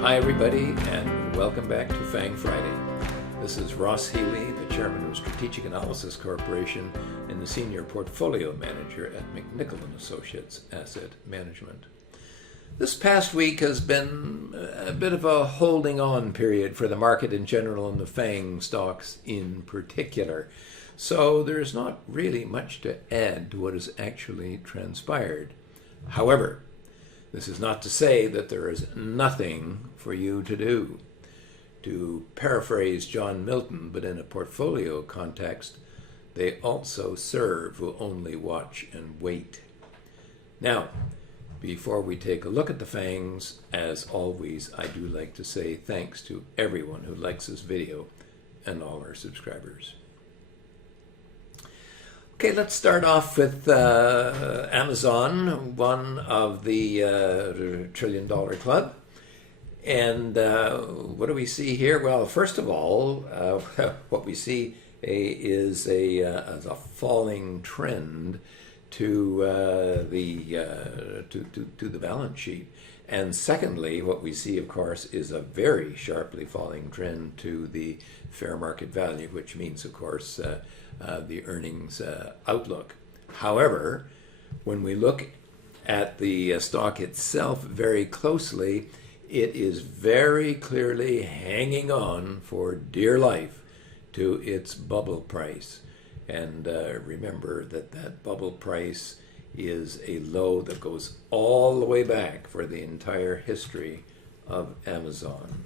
Hi everybody, and welcome back to FANG Friday. This is Ross Healy, the Chairman of Strategic Analysis Corporation and the Senior Portfolio Manager at McNichol & Associates Asset Management. This past week has been a bit of a holding on period for the market in general and the FANG stocks in particular. So there's not really much to add to what has actually transpired. However, this is not to say that there is nothing for you to do. To paraphrase John Milton, but in a portfolio context, they also serve who only watch and wait. Now, before we take a look at the FANGs, as always, I do like to say thanks to everyone who likes this video and all our subscribers. Okay, let's start off with Amazon, one of the $1 trillion club. And what do we see here? Well, first of all, what we see is a falling trend to the balance sheet. And secondly, what we see, of course, is a very sharply falling trend to the fair market value, which means, of course, the earnings outlook. However, when we look at the stock itself very closely, it is very clearly hanging on for dear life to its bubble price. And remember that bubble price is a low that goes all the way back for the entire history of Amazon.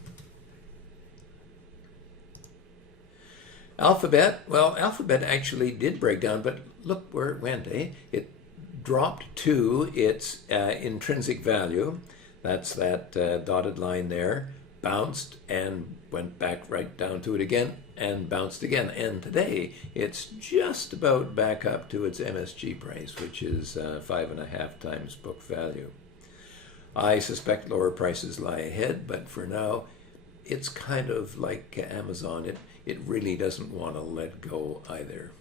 Alphabet, well, Alphabet actually did break down, but look where it went, eh? It dropped to its intrinsic value. That's that dotted line there. Bounced and went back right down to it again and bounced again. And today, it's just about back up to its MSG price, which is 5.5 times book value. I suspect lower prices lie ahead, but for now, it's kind of like Amazon. It really doesn't want to let go either.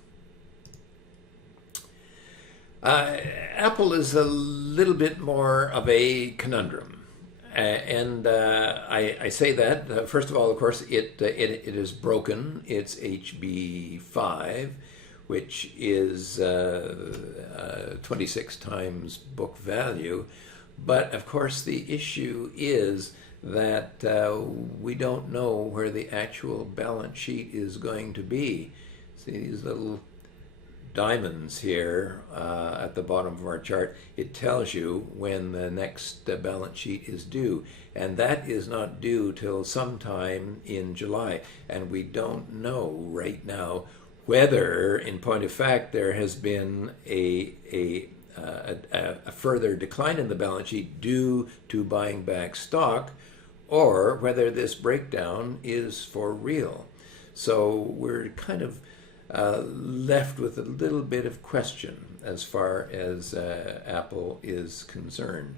Apple is a little bit more of a conundrum. And I say that, first of all, of course, it has broken its HB5, which is 26 times book value. But, of course, the issue is that we don't know where the actual balance sheet is going to be. See these little diamonds here at the bottom of our chart? It tells you when the next balance sheet is due, and that is not due till sometime in July, and we don't know right now whether, in point of fact, there has been a further decline in the balance sheet due to buying back stock, or whether this breakdown is for real. So we're kind of left with a little bit of question as far as Apple is concerned.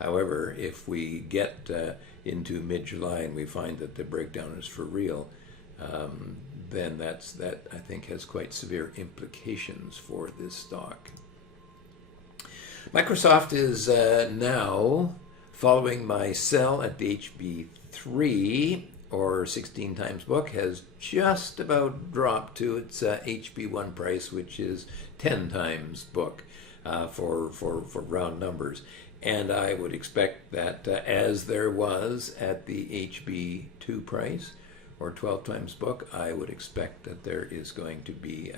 However, if we get into mid-July and we find that the breakdown is for real, then that I think has quite severe implications for this stock. Microsoft is now following my sell at the HB3, or 16 times book, has just about dropped to its HB1 price, which is 10 times book for round numbers. And I would expect that as there was at the HB2 price, or 12 times book, I would expect that there is going to be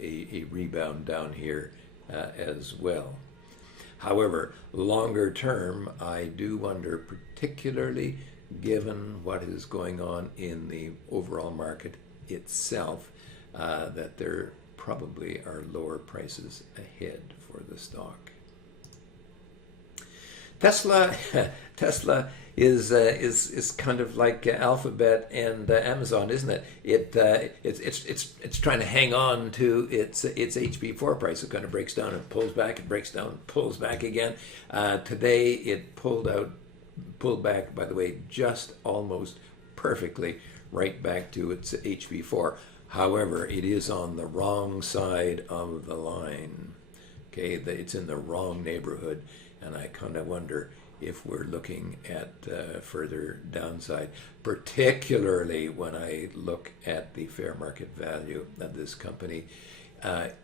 a rebound down here as well. However, longer term, I do wonder, particularly given what is going on in the overall market itself, that there probably are lower prices ahead for the stock. Tesla is kind of like Alphabet and Amazon, isn't it? It's trying to hang on to its HB4 price. It kind of breaks down and pulls back. It breaks down, pulls back again. Today it pulled back, by the way, just almost perfectly right back to its HB4. However, it is on the wrong side of the line. Okay, it's in the wrong neighborhood, and I kind of wonder if we're looking at further downside, particularly when I look at the fair market value of this company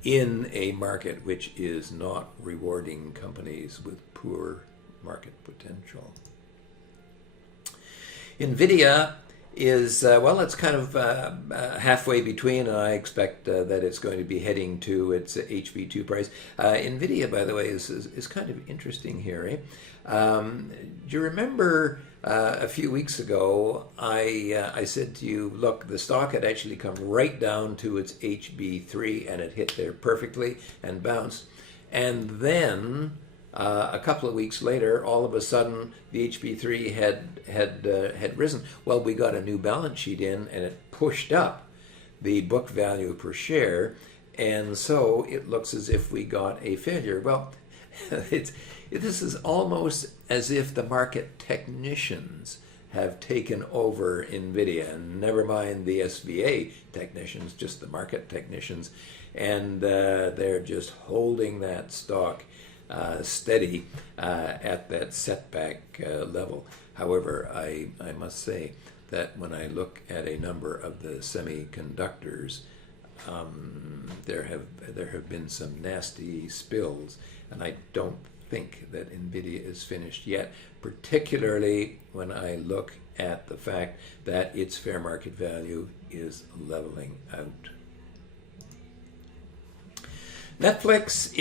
in a market which is not rewarding companies with poor market potential. NVIDIA is, well, it's kind of halfway between, and I expect that it's going to be heading to its HB2 price. NVIDIA, by the way, is kind of interesting here. Do you remember a few weeks ago, I said to you, look, the stock had actually come right down to its HB3, and it hit there perfectly and bounced. And then a couple of weeks later, all of a sudden, the HB3 had risen. Well, we got a new balance sheet in, and it pushed up the book value per share, and so it looks as if we got a failure. Well, this is almost as if the market technicians have taken over NVIDIA, and never mind the SVA technicians, just the market technicians, and they're just holding that stock steady at that setback level. However, I must say that when I look at a number of the semiconductors, there have been some nasty spills, and I don't think that NVIDIA is finished yet, particularly when I look at the fact that its fair market value is leveling out. Netflix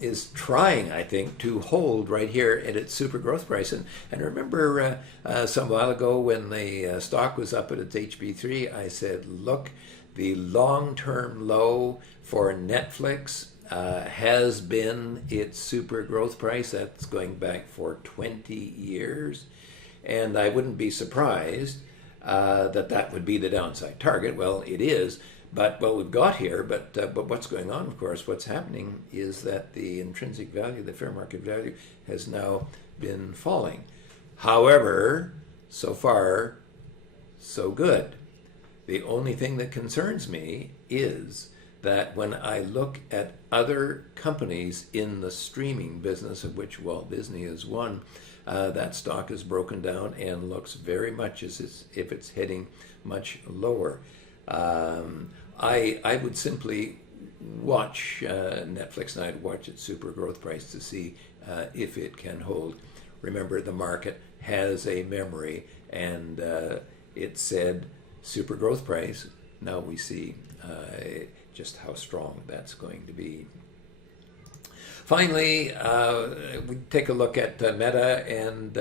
is trying, I think, to hold right here at its super growth price. And remember some while ago when the stock was up at its HB3, I said, look, the long-term low for Netflix has been its super growth price. That's going back for 20 years. And I wouldn't be surprised that would be the downside target. Well, it is. But what we've got here, but what's going on, of course, what's happening is that the intrinsic value, the fair market value, has now been falling. However, so far, so good. The only thing that concerns me is that when I look at other companies in the streaming business, of which Walt Disney is one, that stock is broken down and looks very much as if it's heading much lower. I would simply watch Netflix, and I'd watch its super growth price to see if it can hold. Remember, the market has a memory, and it said super growth price. Now we see just how strong that's going to be. Finally, we take a look at Meta, and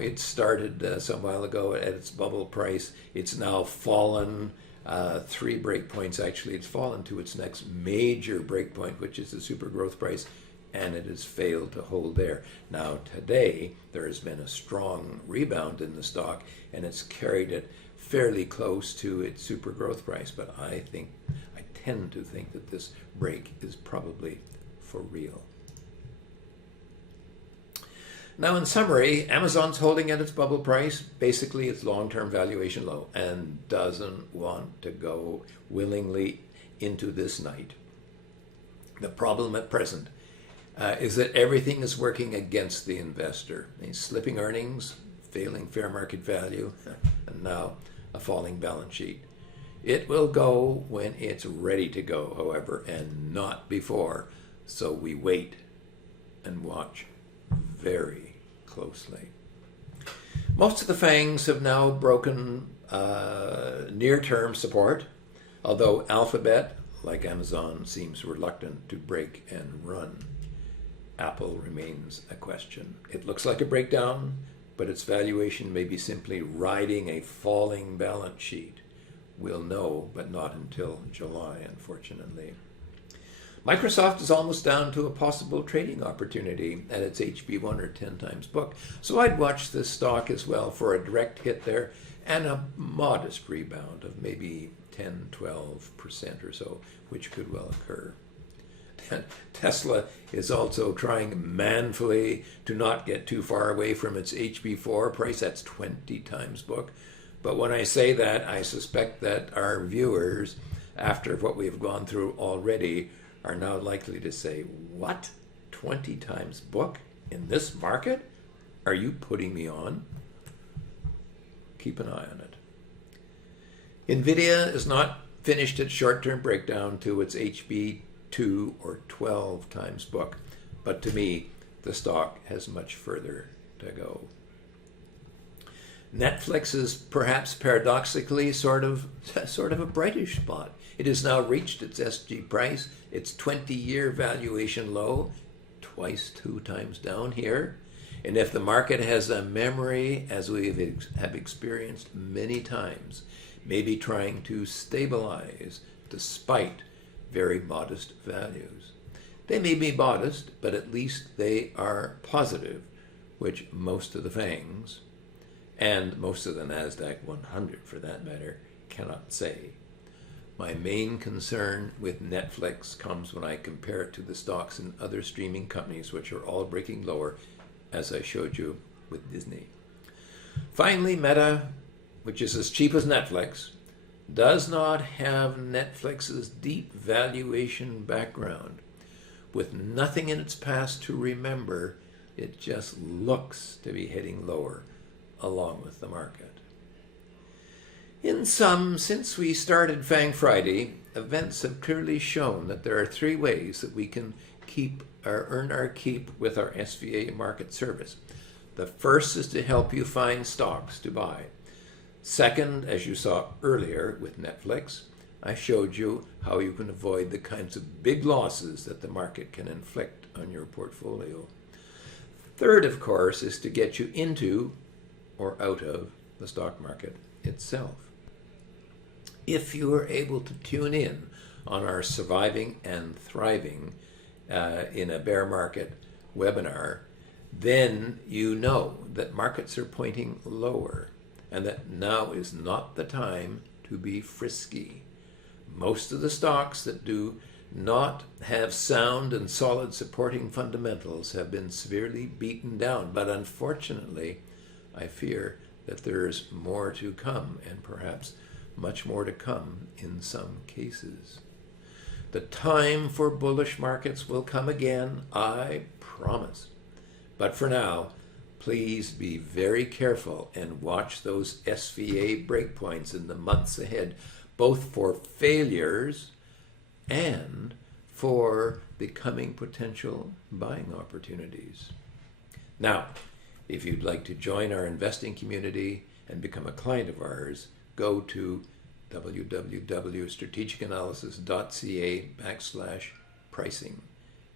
it started some while ago at its bubble price. It's now fallen 3 breakpoints. Actually, it's fallen to its next major breakpoint, which is the super growth price, and it has failed to hold there. Now, today, there has been a strong rebound in the stock, and it's carried it fairly close to its super growth price, but I tend to think that this break is probably for real. Now, in summary, Amazon's holding at its bubble price, basically its long-term valuation low, and doesn't want to go willingly into this night. The problem at present is that everything is working against the investor. Slipping earnings, failing fair market value, and now a falling balance sheet. It will go when it's ready to go, however, and not before. So we wait and watch very closely. Most of the FANGs have now broken near-term support, although Alphabet, like Amazon, seems reluctant to break and run. Apple remains a question. It looks like a breakdown, but its valuation may be simply riding a falling balance sheet. We'll know, but not until July, unfortunately. Microsoft is almost down to a possible trading opportunity at its HB1 or 10 times book. So I'd watch this stock as well for a direct hit there and a modest rebound of maybe 10, 12% or so, which could well occur. Tesla is also trying manfully to not get too far away from its HB4 price. That's 20 times book. But when I say that, I suspect that our viewers, after what we've gone through already, are now likely to say, what? 20 times book in this market? Are you putting me on? Keep an eye on it. NVIDIA is not finished its short-term breakdown to its HB2 or 12 times book, but to me, the stock has much further to go. Netflix is perhaps paradoxically sort of a brightish spot. It has now reached its SG price, its 20-year valuation low, twice 2 times down here. And if the market has a memory, as we have experienced many times, maybe trying to stabilize despite very modest values. They may be modest, but at least they are positive, which most of the FANGs, and most of the NASDAQ 100 for that matter, cannot say. My main concern with Netflix comes when I compare it to the stocks in other streaming companies, which are all breaking lower, as I showed you with Disney. Finally, Meta, which is as cheap as Netflix, does not have Netflix's deep valuation background. With nothing in its past to remember, it just looks to be heading lower along with the market. In sum, since we started FANG Friday, events have clearly shown that there are 3 ways that we can earn our keep with our SVA market service. The first is to help you find stocks to buy. Second, as you saw earlier with Netflix, I showed you how you can avoid the kinds of big losses that the market can inflict on your portfolio. Third, of course, is to get you into or out of the stock market itself. If you are able to tune in on our Surviving and Thriving in a bear market webinar, then you know that markets are pointing lower and that now is not the time to be frisky. Most of the stocks that do not have sound and solid supporting fundamentals have been severely beaten down, but unfortunately, I fear that there is more to come, and perhaps much more to come in some cases. The time for bullish markets will come again, I promise. But for now, please be very careful and watch those SVA breakpoints in the months ahead, both for failures and for the coming potential buying opportunities. Now, if you'd like to join our investing community and become a client of ours, go to www.strategicanalysis.ca/pricing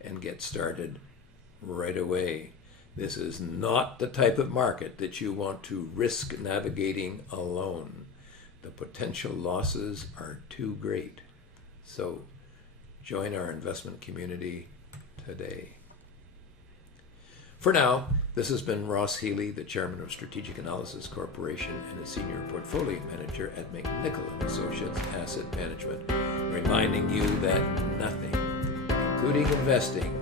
and get started right away. This is not the type of market that you want to risk navigating alone. The potential losses are too great. So join our investment community today. For now, this has been Ross Healy, the chairman of Strategic Analysis Corporation and a senior portfolio manager at McNichol & Associates Asset Management, reminding you that nothing, including investing,